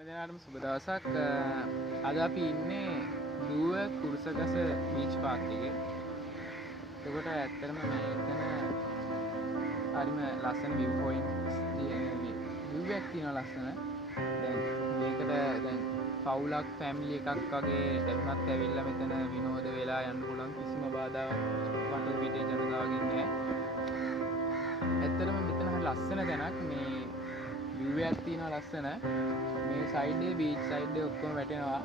හැමදෙනාටම සුබ දවසක්. අද අපි ඉන්නේ දුව කුරුසගස බීච් පාක් එකේ. එතකොට ඇත්තටම මේකන හරිම ලස්සන view points තියෙන view එකක් තියෙනවා ලස්සන. දැන් මේකට දැන් පවුලක් family එකක් වගේ දෙන්නත් ඇවිල්ලා මෙතන විනෝද වෙලා යන්න පුළුවන් කිසිම බාධාවක් වටු පිටේ ජනතාවගෙන් නැහැ. ඇත්තටම මෙතන හරි ලස්සන තැනක්. මේ view එකක් තියෙනවා ලස්සන. මේ සයිඩ් එකේ බීච් සයිඩ් එක ඔක්කොම වැටෙනවා.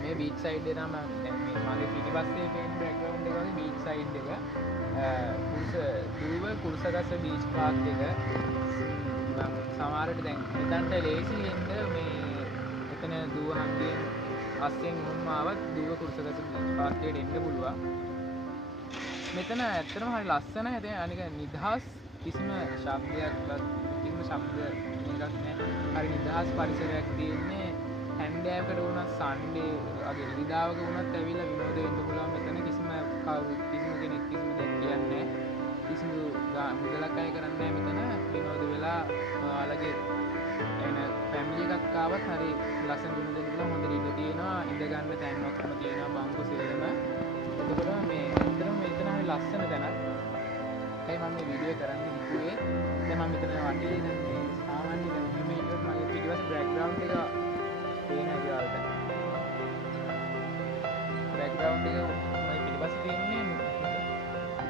මේ බීච් සයිඩ් එක තමයි දැන් මේ මගේ පිටිපස්සේ පේන බෑග්ග්‍රවුන්ඩ් එක වගේ බීච් සයිඩ් එක. දුව කුරුසගස බීච් පාක් එක. මම සමහරට දැන් මෙතනට ලේසි එන්න මේ එතන දුව හන්දියෙන් අස්සෙන් මුම්ම ආවත් දුව කුරුසගස බීච් පාක් එකට එන්න පුළුවන්. මෙතන ඇත්තටම හරි ලස්සනයි. දැන් අනික නිදහස් කිසිම ශබ්දයක්වත් කිසිම ශබ්ද එකක් නැහැ. හරි නිදහස් පරිසරයක් තියෙන්නේ. හැන්ඩෑවකට වුණත් සන්ඩේ වගේ ඉරිදාවක වුණත් ඇවිල්ලා විනෝද වෙන්න පුළුවන්. මෙතන කිසිම කවුරුත් කිසිම කෙනෙක් කිසිම දෙයක් කියන්නේ නැහැ. කිසිදු මුදලක් අය කරන්නේ නැහැ. මෙතන විනෝද වෙලා ඔයාලගේ එන ෆැමිලි එකක් ආවත් හරි ලස්සන විනෝද වෙන්න පුළුවන්. හොඳ ඉඳ තියෙනවා. ඉඳ ගන්න තැන් ඔක්කොම තියෙනවා බංකු සේරම. එතකොට මේ ඇත්තටම මෙතන හරි ලස්සන තැනක්. ඒකයි මම මේ වීඩියෝ කරන්න හිතුවේ. දැන් මම මෙතන වටේ දැන් මේ සාමාන්‍ය දැන් මේ ඉන්නත් මගේ පිටිපස්සේ බෑග්ග්‍රවුන්ඩ් එක පේනවා ඔයාලට. බෑග්ග්‍රවුන්ඩ් එක මගේ පිටිපස්සේ තියෙන්නේ.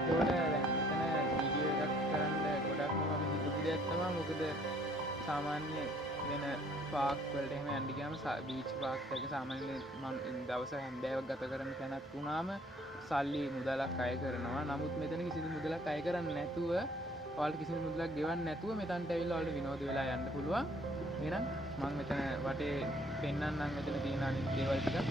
ඒකට දැන් මෙතන වීඩියෝ එකක් කරන්න ගොඩක්ම මම හිතුව දෙයක් තමයි. මොකද සාමාන්‍ය වෙන පාක් වලට එහෙම යන්න ගියාම බීච් පාක් එක සාමාන්‍යයෙන් මම දවස් හැන්දෑවක් ගත කරන තැනක් වුණාම සල්ලි මුදලක් අය කරනවා. නමුත් මෙතන කිසිදු මුදලක් අය කරන්නේ නැතුව ඔයාලට කිසිදු මුදලක් ගෙවන්න නැතුව මෙතනට ඇවිල්ලා ඔයාලට විනෝද වෙලා යන්න පුළුවන්. එහෙනම් මම මෙතන වටේ පෙන්නන්නම් මෙතන තියෙන අනිත් දේවල් ටික.